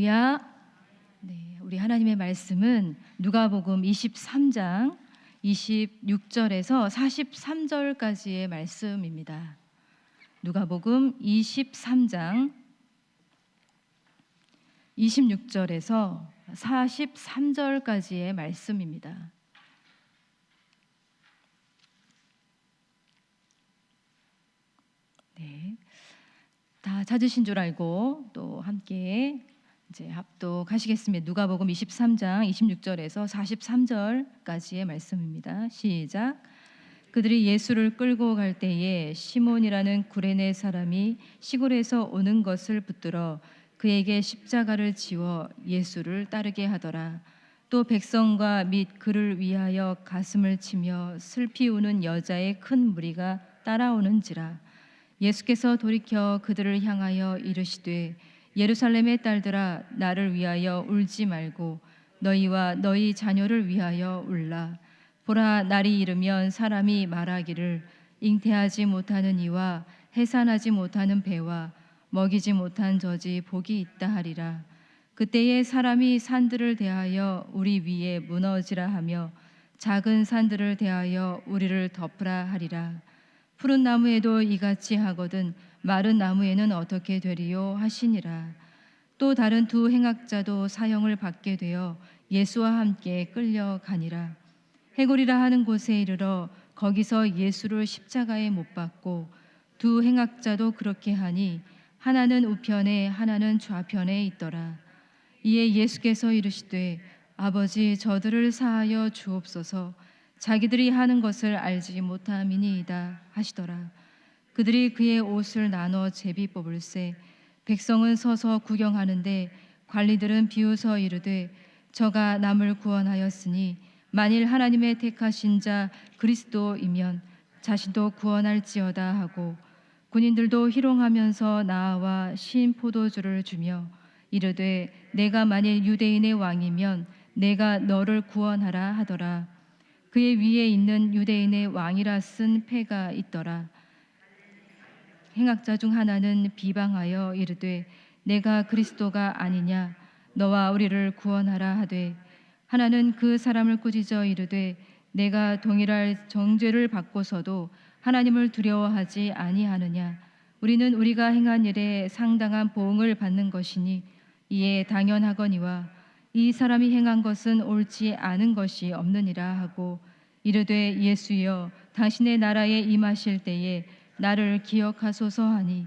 할렐루야. 네, 우리 하나님의 말씀은 누가복음 23장 26절에서 43절까지의 말씀입니다. 누가복음 23장 26절에서 43절까지의 말씀입니다. 네, 다 찾으신 줄 알고 또 함께 이제 합독하시겠습니다. 누가복음 23장 26절에서 43절까지의 말씀입니다. 시작. 그들이 예수를 끌고 갈 때에 시몬이라는 구레네 사람이 시골에서 오는 것을 붙들어 그에게 십자가를 지워 예수를 따르게 하더라. 또 백성과 및 그를 위하여 가슴을 치며 슬피 우는 여자의 큰 무리가 따라오는지라. 예수께서 돌이켜 그들을 향하여 이르시되 예루살렘의 딸들아, 나를 위하여 울지 말고 너희와 너희 자녀를 위하여 울라. 보라, 날이 이르면 사람이 말하기를 잉태하지 못하는 이와 해산하지 못하는 배와 먹이지 못한 젖이 복이 있다 하리라. 그때에 사람이 산들을 대하여 우리 위에 무너지라 하며 작은 산들을 대하여 우리를 덮으라 하리라. 푸른 나무에도 이같이 하거든 마른 나무에는 어떻게 되리요 하시니라. 또 다른 두 행악자도 사형을 받게 되어 예수와 함께 끌려가니라. 해골이라 하는 곳에 이르러 거기서 예수를 십자가에 못 박고 두 행악자도 그렇게 하니 하나는 우편에 하나는 좌편에 있더라. 이에 예수께서 이르시되 아버지, 저들을 사하여 주옵소서. 자기들이 하는 것을 알지 못함이니이다 하시더라. 그들이 그의 옷을 나눠 제비 뽑을새 백성은 서서 구경하는데 관리들은 비웃어 이르되 저가 남을 구원하였으니 만일 하나님의 택하신 자 그리스도이면 자신도 구원할지어다 하고 군인들도 희롱하면서 나와 신 포도주를 주며 이르되 내가 만일 유대인의 왕이면 내가 너를 구원하라 하더라. 그의 위에 있는 유대인의 왕이라 쓴 패가 있더라. 행악자 중 하나는 비방하여 이르되 내가 그리스도가 아니냐, 너와 우리를 구원하라 하되 하나는 그 사람을 꾸짖어 이르되 내가 동일할 정죄를 받고서도 하나님을 두려워하지 아니하느냐. 우리는 우리가 행한 일에 상당한 보응을 받는 것이니 이에 당연하거니와 이 사람이 행한 것은 옳지 않은 것이 없느니라 하고 이르되 예수여, 당신의 나라에 임하실 때에 나를 기억하소서 하니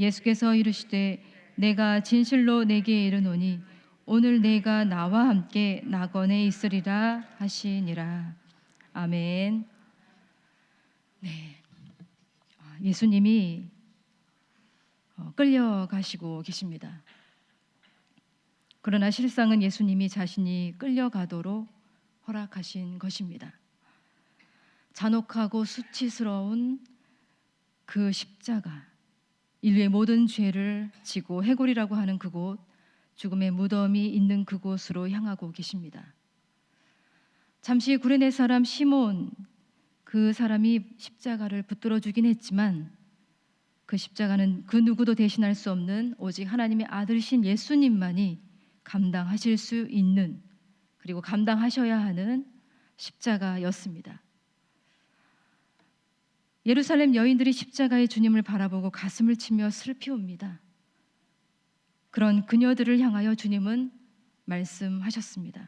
예수께서 이르시되 내가 진실로 내게 이르노니 오늘 내가 나와 함께 낙원에 있으리라 하시니라. 아멘. 네, 예수님이 끌려가시고 계십니다. 그러나 실상은 예수님이 자신이 끌려가도록 허락하신 것입니다. 잔혹하고 수치스러운 그 십자가, 인류의 모든 죄를 지고 해골이라고 하는 그곳, 죽음의 무덤이 있는 그곳으로 향하고 계십니다. 잠시 구레네 사람 시몬, 그 사람이 십자가를 붙들어 주긴 했지만 그 십자가는 그 누구도 대신할 수 없는 오직 하나님의 아들이신 예수님만이 감당하실 수 있는, 그리고 감당하셔야 하는 십자가였습니다. 예루살렘 여인들이 십자가의 주님을 바라보고 가슴을 치며 슬피 웁니다. 그런 그녀들을 향하여 주님은 말씀하셨습니다.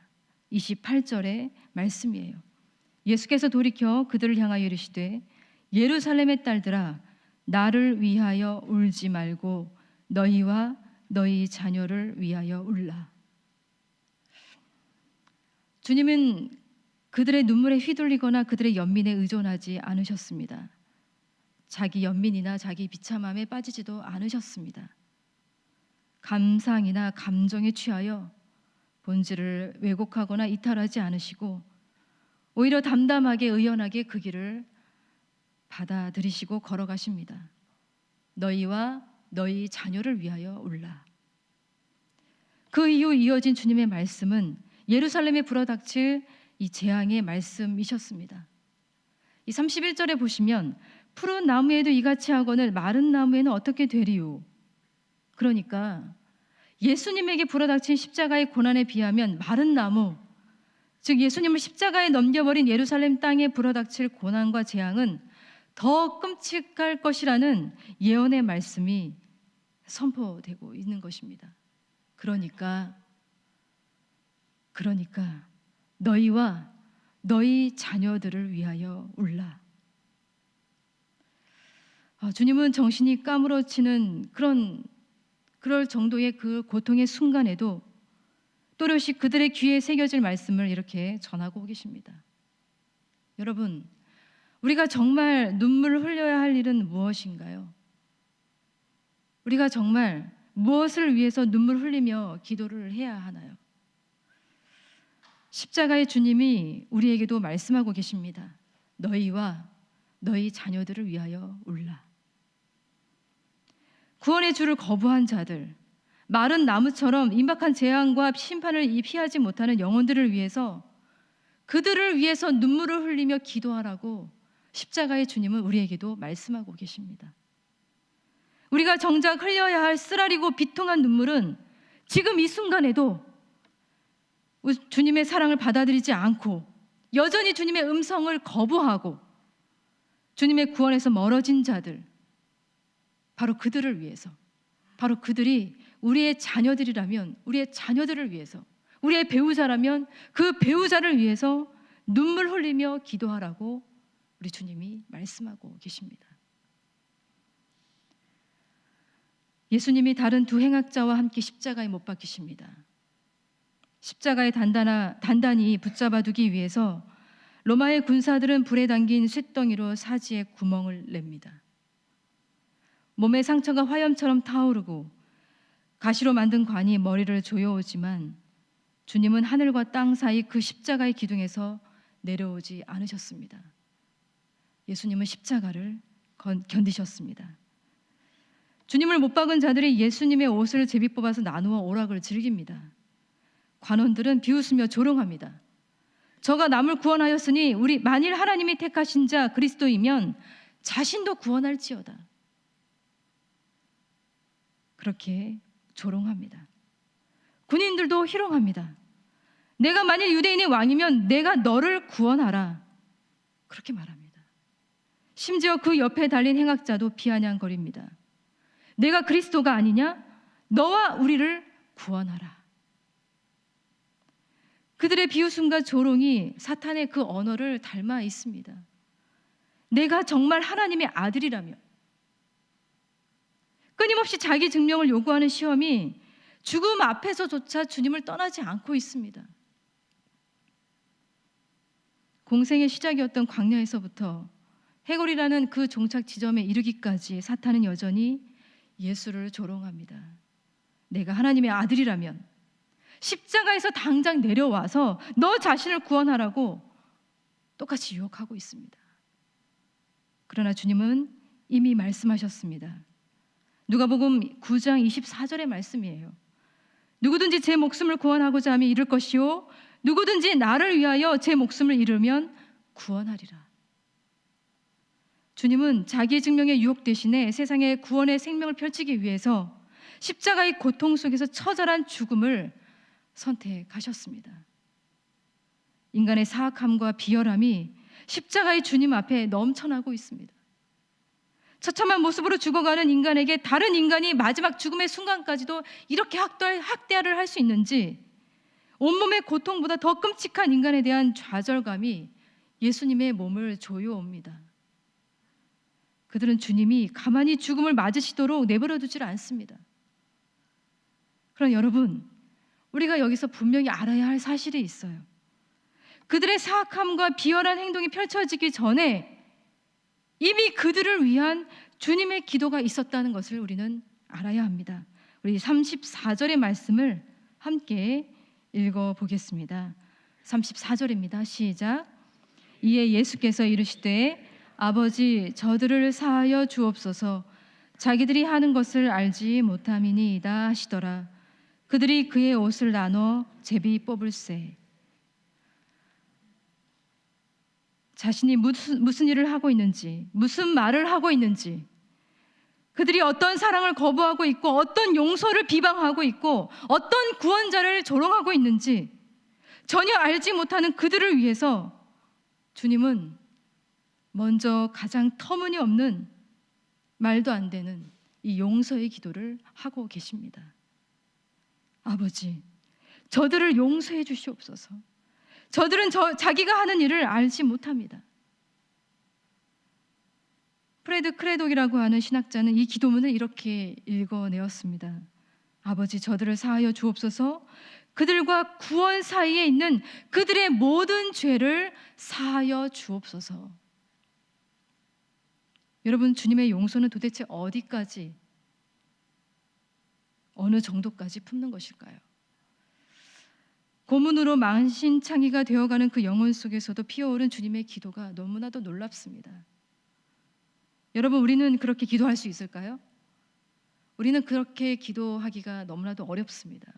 28절의 말씀이에요. 예수께서 돌이켜 그들을 향하여 이르시되 예루살렘의 딸들아, 나를 위하여 울지 말고 너희와 너희 자녀를 위하여 울라. 주님은 그들의 눈물에 휘둘리거나 그들의 연민에 의존하지 않으셨습니다. 자기 연민이나 자기 비참함에 빠지지도 않으셨습니다. 감상이나 감정에 취하여 본질을 왜곡하거나 이탈하지 않으시고 오히려 담담하게 의연하게 그 길을 받아들이시고 걸어가십니다. 너희와 너희 자녀를 위하여 울라. 그 이후 이어진 주님의 말씀은 예루살렘에 불어닥칠 이 재앙의 말씀이셨습니다. 이 31절에 보시면 푸른 나무에도 이같이 하거늘 마른 나무에는 어떻게 되리요. 그러니까 예수님에게 불어닥친 십자가의 고난에 비하면 마른 나무, 즉 예수님을 십자가에 넘겨버린 예루살렘 땅에 불어닥칠 고난과 재앙은 더 끔찍할 것이라는 예언의 말씀이 선포되고 있는 것입니다. 그러니까 너희와 너희 자녀들을 위하여 울라. 주님은 정신이 까무러치는 그럴 정도의 그 고통의 순간에도 또렷이 그들의 귀에 새겨질 말씀을 이렇게 전하고 계십니다. 여러분, 우리가 정말 눈물을 흘려야 할 일은 무엇인가요? 우리가 정말 무엇을 위해서 눈물 흘리며 기도를 해야 하나요? 십자가의 주님이 우리에게도 말씀하고 계십니다. 너희와 너희 자녀들을 위하여 울라. 구원의 주를 거부한 자들, 마른 나무처럼 임박한 재앙과 심판을 피하지 못하는 영혼들을 위해서, 그들을 위해서 눈물을 흘리며 기도하라고 십자가의 주님은 우리에게도 말씀하고 계십니다. 우리가 정작 흘려야 할 쓰라리고 비통한 눈물은 지금 이 순간에도 주님의 사랑을 받아들이지 않고 여전히 주님의 음성을 거부하고 주님의 구원에서 멀어진 자들, 바로 그들을 위해서, 바로 그들이 우리의 자녀들이라면 우리의 자녀들을 위해서, 우리의 배우자라면 그 배우자를 위해서 눈물 흘리며 기도하라고 우리 주님이 말씀하고 계십니다. 예수님이 다른 두 행악자와 함께 십자가에 못 박히십니다. 십자가에 단단히 붙잡아두기 위해서 로마의 군사들은 불에 담긴 쇳덩이로 사지에 구멍을 냅니다. 몸에 상처가 화염처럼 타오르고 가시로 만든 관이 머리를 조여오지만 주님은 하늘과 땅 사이 그 십자가의 기둥에서 내려오지 않으셨습니다. 예수님은 십자가를 견디셨습니다. 주님을 못 박은 자들이 예수님의 옷을 제비 뽑아서 나누어 오락을 즐깁니다. 관원들은 비웃으며 조롱합니다. 저가 남을 구원하였으니 만일 하나님이 택하신 자 그리스도이면 자신도 구원할지어다. 그렇게 조롱합니다. 군인들도 희롱합니다. 내가 만일 유대인의 왕이면 내가 너를 구원하라. 그렇게 말합니다. 심지어 그 옆에 달린 행악자도 비아냥거립니다. 내가 그리스도가 아니냐? 너와 우리를 구원하라. 그들의 비웃음과 조롱이 사탄의 그 언어를 닮아 있습니다. 내가 정말 하나님의 아들이라며 끊임없이 자기 증명을 요구하는 시험이 죽음 앞에서조차 주님을 떠나지 않고 있습니다. 공생의 시작이었던 광야에서부터 해골이라는 그 종착 지점에 이르기까지 사탄은 여전히 예수를 조롱합니다. 내가 하나님의 아들이라면 십자가에서 당장 내려와서 너 자신을 구원하라고 똑같이 유혹하고 있습니다. 그러나 주님은 이미 말씀하셨습니다. 누가복음 9장 24절의 말씀이에요. 누구든지 제 목숨을 구원하고자 하면 잃을 것이요 누구든지 나를 위하여 제 목숨을 잃으면 구원하리라. 주님은 자기의 증명의 유혹 대신에 세상에 구원의 생명을 펼치기 위해서 십자가의 고통 속에서 처절한 죽음을 선택하셨습니다. 인간의 사악함과 비열함이 십자가의 주님 앞에 넘쳐나고 있습니다. 처참한 모습으로 죽어가는 인간에게 다른 인간이 마지막 죽음의 순간까지도 이렇게 학대를 할 수 있는지, 온몸의 고통보다 더 끔찍한 인간에 대한 좌절감이 예수님의 몸을 조여옵니다. 그들은 주님이 가만히 죽음을 맞으시도록 내버려 두질 않습니다. 그러나 여러분, 우리가 여기서 분명히 알아야 할 사실이 있어요. 그들의 사악함과 비열한 행동이 펼쳐지기 전에 이미 그들을 위한 주님의 기도가 있었다는 것을 우리는 알아야 합니다. 우리 34절의 말씀을 함께 읽어보겠습니다. 34절입니다. 시작. 이에 예수께서 이르시되 아버지 저들을 사하여 주옵소서. 자기들이 하는 것을 알지 못함이니이다 하시더라. 그들이 그의 옷을 나눠 제비 뽑을새. 자신이 무슨 일을 하고 있는지, 무슨 말을 하고 있는지, 그들이 어떤 사랑을 거부하고 있고 어떤 용서를 비방하고 있고 어떤 구원자를 조롱하고 있는지 전혀 알지 못하는 그들을 위해서 주님은 먼저 가장 터무니없는 말도 안 되는 이 용서의 기도를 하고 계십니다. 아버지, 저들을 용서해 주시옵소서. 저들은 자기가 하는 일을 알지 못합니다. 프레드 크레독이라고 하는 신학자는 이 기도문을 이렇게 읽어내었습니다. 아버지, 저들을 사하여 주옵소서. 그들과 구원 사이에 있는 그들의 모든 죄를 사하여 주옵소서. 여러분, 주님의 용서는 도대체 어디까지, 어느 정도까지 품는 것일까요? 고문으로 만신창이가 되어가는 그 영혼 속에서도 피어오른 주님의 기도가 너무나도 놀랍습니다. 여러분, 우리는 그렇게 기도할 수 있을까요? 우리는 그렇게 기도하기가 너무나도 어렵습니다.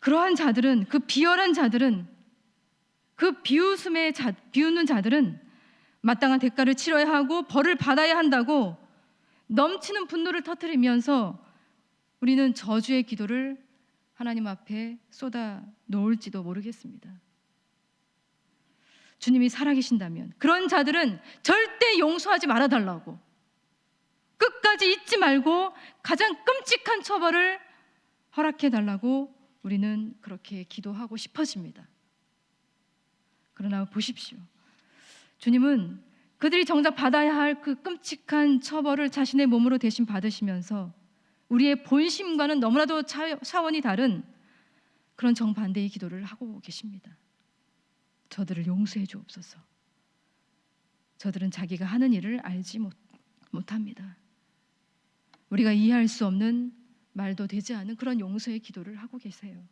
그러한 자들은, 그 비열한 자들은, 그 비웃는 자들은 마땅한 대가를 치러야 하고 벌을 받아야 한다고 넘치는 분노를 터뜨리면서 우리는 저주의 기도를 하나님 앞에 쏟아 놓을지도 모르겠습니다. 주님이 살아계신다면 그런 자들은 절대 용서하지 말아달라고, 끝까지 잊지 말고 가장 끔찍한 처벌을 허락해달라고 우리는 그렇게 기도하고 싶어집니다. 그러나 보십시오, 주님은 그들이 정작 받아야 할 그 끔찍한 처벌을 자신의 몸으로 대신 받으시면서 우리의 본심과는 너무나도 차원이 다른 그런 정반대의 기도를 하고 계십니다. 저들을 용서해 주옵소서. 저들은 자기가 하는 일을 알지 못합니다. 우리가 이해할 수 없는, 말도 되지 않은 그런 용서의 기도를 하고 계세요.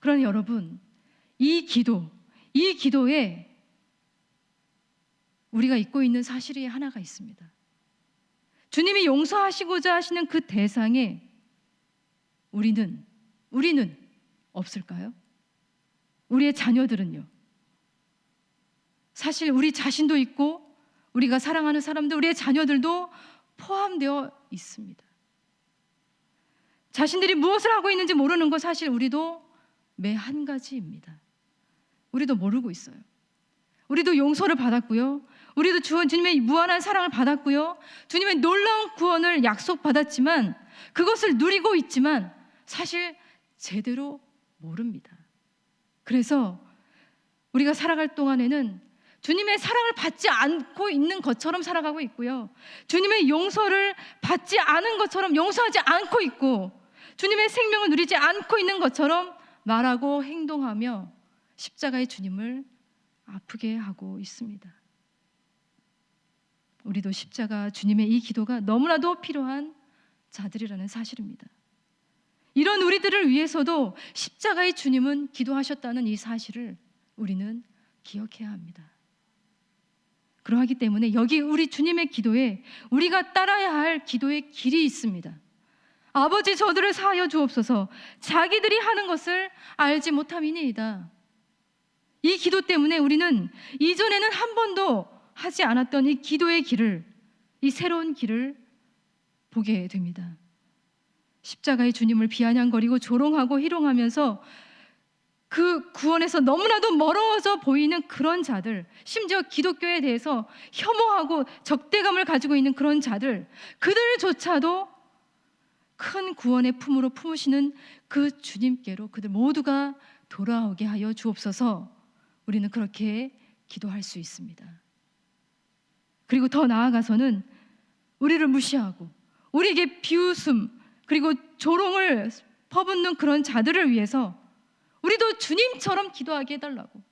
그러나 여러분, 이 기도에 우리가 잊고 있는 사실이 하나가 있습니다. 주님이 용서하시고자 하시는 그 대상에 우리는 없을까요? 우리의 자녀들은요? 사실 우리 자신도 있고 우리가 사랑하는 사람들, 우리의 자녀들도 포함되어 있습니다. 자신들이 무엇을 하고 있는지 모르는 것, 사실 우리도 매 한 가지입니다. 우리도 모르고 있어요. 우리도 용서를 받았고요, 우리도 주님의 무한한 사랑을 받았고요, 주님의 놀라운 구원을 약속받았지만 그것을 누리고 있지만 사실 제대로 모릅니다. 그래서 우리가 살아갈 동안에는 주님의 사랑을 받지 않고 있는 것처럼 살아가고 있고요, 주님의 용서를 받지 않은 것처럼 용서하지 않고 있고, 주님의 생명을 누리지 않고 있는 것처럼 말하고 행동하며 십자가의 주님을 아프게 하고 있습니다. 우리도 십자가 주님의 이 기도가 너무나도 필요한 자들이라는 사실입니다. 이런 우리들을 위해서도 십자가의 주님은 기도하셨다는 이 사실을 우리는 기억해야 합니다. 그러하기 때문에 여기 우리 주님의 기도에 우리가 따라야 할 기도의 길이 있습니다. 아버지, 저들을 사하여 주옵소서. 자기들이 하는 것을 알지 못함이니이다. 이 기도 때문에 우리는 이전에는 한 번도 하지 않았던 이 기도의 길을, 이 새로운 길을 보게 됩니다. 십자가의 주님을 비아냥거리고 조롱하고 희롱하면서 그 구원에서 너무나도 멀어져 보이는 그런 자들, 심지어 기독교에 대해서 혐오하고 적대감을 가지고 있는 그런 자들, 그들조차도 큰 구원의 품으로 품으시는 그 주님께로 그들 모두가 돌아오게 하여 주옵소서. 우리는 그렇게 기도할 수 있습니다. 그리고 더 나아가서는 우리를 무시하고 우리에게 비웃음 그리고 조롱을 퍼붓는 그런 자들을 위해서 우리도 주님처럼 기도하게 해달라고,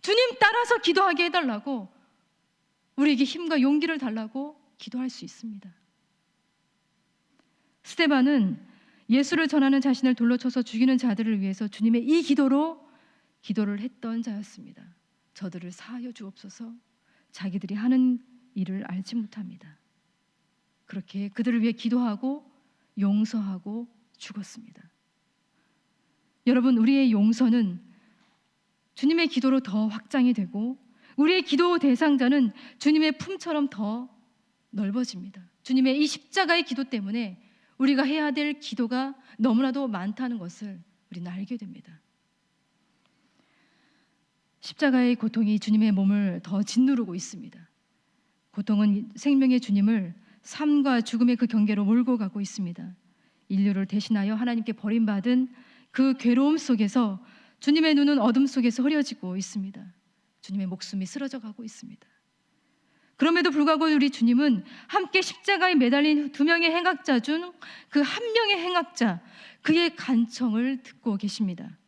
주님 따라서 기도하게 해달라고, 우리에게 힘과 용기를 달라고 기도할 수 있습니다. 스데반은 예수를 전하는 자신을 돌로 쳐서 죽이는 자들을 위해서 주님의 이 기도로 기도를 했던 자였습니다. 저들을 사하여 주옵소서. 자기들이 하는 일을 알지 못합니다. 그렇게 그들을 위해 기도하고 용서하고 죽었습니다. 여러분, 우리의 용서는 주님의 기도로 더 확장이 되고 우리의 기도 대상자는 주님의 품처럼 더 넓어집니다. 주님의 이 십자가의 기도 때문에 우리가 해야 될 기도가 너무나도 많다는 것을 우리는 알게 됩니다. 십자가의 고통이 주님의 몸을 더 짓누르고 있습니다. 고통은 생명의 주님을 삶과 죽음의 그 경계로 몰고 가고 있습니다. 인류를 대신하여 하나님께 버림받은 그 괴로움 속에서 주님의 눈은 어둠 속에서 흐려지고 있습니다. 주님의 목숨이 쓰러져 가고 있습니다. 그럼에도 불구하고 우리 주님은 함께 십자가에 매달린 두 명의 행악자 중 그 한 명의 행악자, 그의 간청을 듣고 계십니다.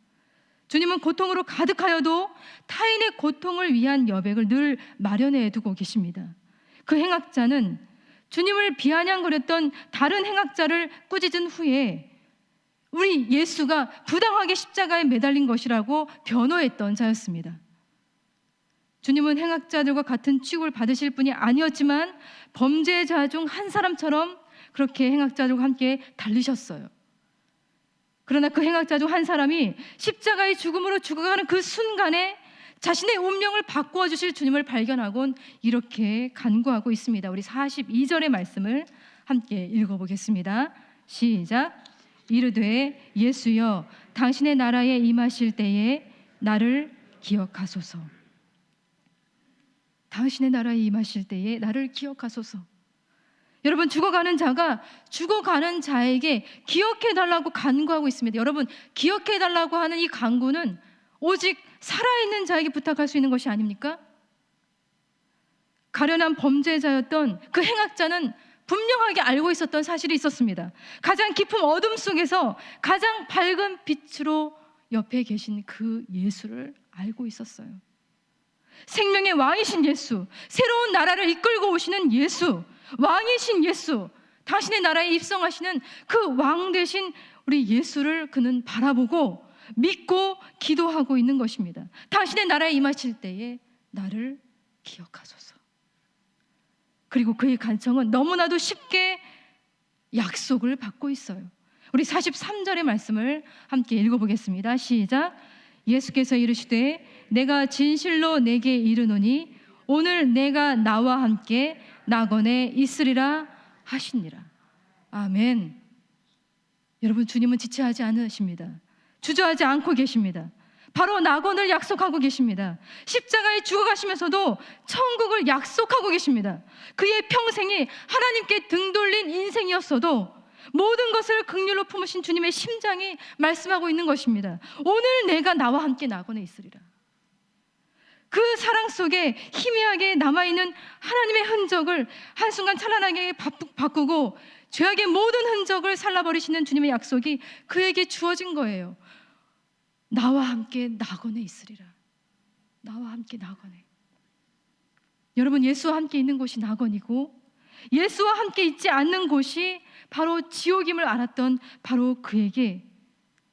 주님은 고통으로 가득하여도 타인의 고통을 위한 여백을 늘 마련해 두고 계십니다. 그 행악자는 주님을 비아냥거렸던 다른 행악자를 꾸짖은 후에 우리 예수가 부당하게 십자가에 매달린 것이라고 변호했던 자였습니다. 주님은 행악자들과 같은 취급을 받으실 분이 아니었지만 범죄자 중 한 사람처럼 그렇게 행악자들과 함께 달리셨어요. 그러나 그 행악자 중 한 사람이 십자가의 죽음으로 죽어가는 그 순간에 자신의 운명을 바꾸어 주실 주님을 발견하곤 이렇게 간구하고 있습니다. 우리 42절의 말씀을 함께 읽어보겠습니다. 시작. 이르되 예수여 당신의 나라에 임하실 때에 나를 기억하소서. 당신의 나라에 임하실 때에 나를 기억하소서. 여러분, 죽어가는 자가 죽어가는 자에게 기억해달라고 간구하고 있습니다. 여러분, 기억해달라고 하는 이 간구는 오직 살아있는 자에게 부탁할 수 있는 것이 아닙니까? 가련한 범죄자였던 그 행악자는 분명하게 알고 있었던 사실이 있었습니다. 가장 깊은 어둠 속에서 가장 밝은 빛으로 옆에 계신 그 예수를 알고 있었어요. 생명의 왕이신 예수, 새로운 나라를 이끌고 오시는 예수, 왕이신 예수, 당신의 나라에 입성하시는 그 왕 되신 우리 예수를 그는 바라보고 믿고 기도하고 있는 것입니다. 당신의 나라에 임하실 때에 나를 기억하소서. 그리고 그의 간청은 너무나도 쉽게 약속을 받고 있어요. 우리 43절의 말씀을 함께 읽어보겠습니다. 시작. 예수께서 이르시되 내가 진실로 내게 이르노니 오늘 내가 나와 함께 낙원에 있으리라 하시니라. 아멘. 여러분, 주님은 지체하지 않으십니다. 주저하지 않고 계십니다. 바로 낙원을 약속하고 계십니다. 십자가에 죽어가시면서도 천국을 약속하고 계십니다. 그의 평생이 하나님께 등 돌린 인생이었어도 모든 것을 긍휼로 품으신 주님의 심장이 말씀하고 있는 것입니다. 오늘 내가 나와 함께 낙원에 있으리라. 그 사랑 속에 희미하게 남아있는 하나님의 흔적을 한순간 찬란하게 바꾸고 죄악의 모든 흔적을 살라버리시는 주님의 약속이 그에게 주어진 거예요. 나와 함께 낙원에 있으리라. 나와 함께 낙원에. 여러분, 예수와 함께 있는 곳이 낙원이고 예수와 함께 있지 않는 곳이 바로 지옥임을 알았던 바로 그에게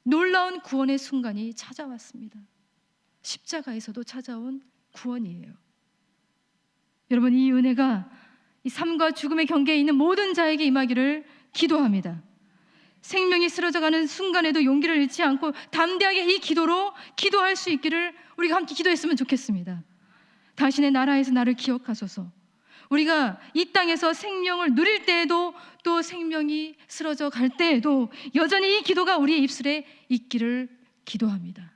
놀라운 구원의 순간이 찾아왔습니다. 십자가에서도 찾아온 구원이에요. 여러분, 이 은혜가 이 삶과 죽음의 경계에 있는 모든 자에게 임하기를 기도합니다. 생명이 쓰러져가는 순간에도 용기를 잃지 않고 담대하게 이 기도로 기도할 수 있기를 우리가 함께 기도했으면 좋겠습니다. 당신의 나라에서 나를 기억하소서. 우리가 이 땅에서 생명을 누릴 때에도 또 생명이 쓰러져 갈 때에도 여전히 이 기도가 우리의 입술에 있기를 기도합니다.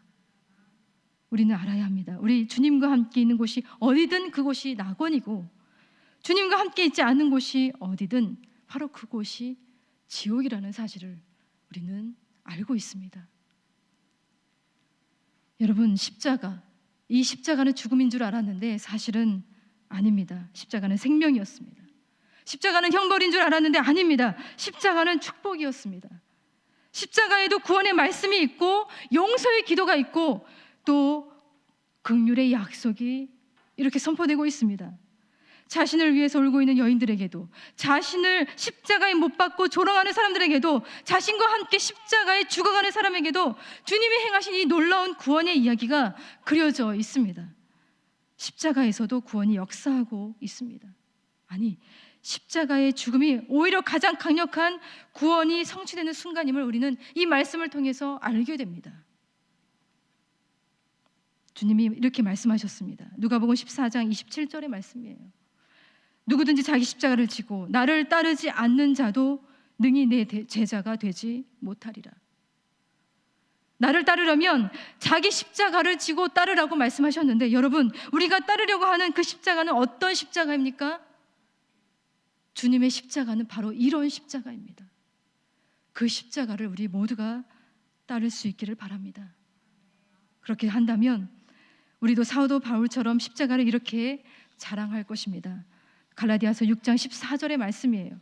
우리는 알아야 합니다. 우리 주님과 함께 있는 곳이 어디든 그곳이 낙원이고 주님과 함께 있지 않는 곳이 어디든 바로 그곳이 지옥이라는 사실을 우리는 알고 있습니다. 여러분, 이 십자가는 죽음인 줄 알았는데 사실은 아닙니다. 십자가는 생명이었습니다. 십자가는 형벌인 줄 알았는데 아닙니다. 십자가는 축복이었습니다. 십자가에도 구원의 말씀이 있고 용서의 기도가 있고 또 긍휼의 약속이 이렇게 선포되고 있습니다. 자신을 위해서 울고 있는 여인들에게도, 자신을 십자가에 못 박고 조롱하는 사람들에게도, 자신과 함께 십자가에 죽어가는 사람에게도 주님이 행하신 이 놀라운 구원의 이야기가 그려져 있습니다. 십자가에서도 구원이 역사하고 있습니다. 아니, 십자가의 죽음이 오히려 가장 강력한 구원이 성취되는 순간임을 우리는 이 말씀을 통해서 알게 됩니다. 주님이 이렇게 말씀하셨습니다. 누가복음 14장 27절의 말씀이에요. 누구든지 자기 십자가를 지고 나를 따르지 않는 자도 능히 내 제자가 되지 못하리라. 나를 따르려면 자기 십자가를 지고 따르라고 말씀하셨는데, 여러분, 우리가 따르려고 하는 그 십자가는 어떤 십자가입니까? 주님의 십자가는 바로 이런 십자가입니다. 그 십자가를 우리 모두가 따를 수 있기를 바랍니다. 그렇게 한다면 우리도 사도 바울처럼 십자가를 이렇게 자랑할 것입니다. 갈라디아서 6장 14절의 말씀이에요.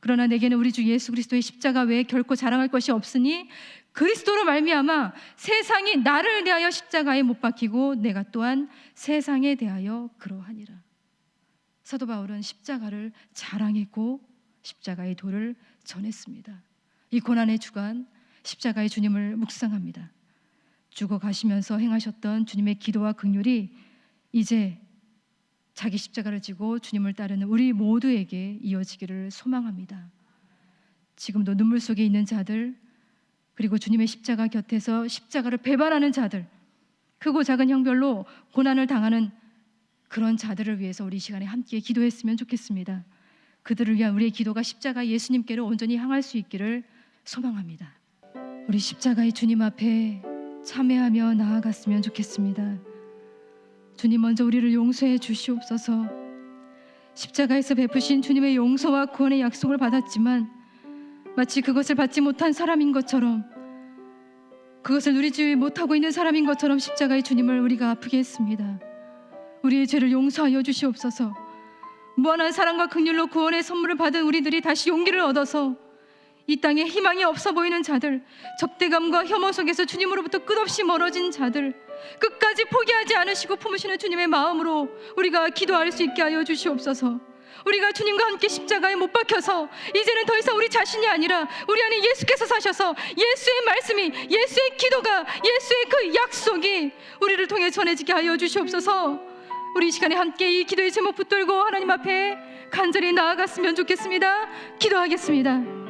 그러나 내게는 우리 주 예수 그리스도의 십자가 외에 결코 자랑할 것이 없으니 그리스도로 말미암아 세상이 나를 대하여 십자가에 못 박히고 내가 또한 세상에 대하여 그러하니라. 사도 바울은 십자가를 자랑했고 십자가의 도를 전했습니다. 이 고난의 주간 십자가의 주님을 묵상합니다. 죽어 가시면서 행하셨던 주님의 기도와 긍휼이 이제 자기 십자가를 지고 주님을 따르는 우리 모두에게 이어지기를 소망합니다. 지금도 눈물 속에 있는 자들, 그리고 주님의 십자가 곁에서 십자가를 배반하는 자들, 크고 작은 형별로 고난을 당하는 그런 자들을 위해서 우리 이 시간에 함께 기도했으면 좋겠습니다. 그들을 위한 우리의 기도가 십자가 예수님께로 온전히 향할 수 있기를 소망합니다. 우리 십자가의 주님 앞에 참회하며 나아갔으면 좋겠습니다. 주님, 먼저 우리를 용서해 주시옵소서. 십자가에서 베푸신 주님의 용서와 구원의 약속을 받았지만 마치 그것을 받지 못한 사람인 것처럼, 그것을 누리지 못하고 있는 사람인 것처럼 십자가의 주님을 우리가 아프게 했습니다. 우리의 죄를 용서하여 주시옵소서. 무한한 사랑과 긍휼로 구원의 선물을 받은 우리들이 다시 용기를 얻어서 이 땅에 희망이 없어 보이는 자들, 적대감과 혐오 속에서 주님으로부터 끝없이 멀어진 자들, 끝까지 포기하지 않으시고 품으시는 주님의 마음으로 우리가 기도할 수 있게 하여 주시옵소서. 우리가 주님과 함께 십자가에 못 박혀서 이제는 더 이상 우리 자신이 아니라 우리 안에 예수께서 사셔서 예수의 말씀이, 예수의 기도가, 예수의 그 약속이 우리를 통해 전해지게 하여 주시옵소서. 우리 이 시간에 함께 이 기도의 제목 붙들고 하나님 앞에 간절히 나아갔으면 좋겠습니다. 기도하겠습니다.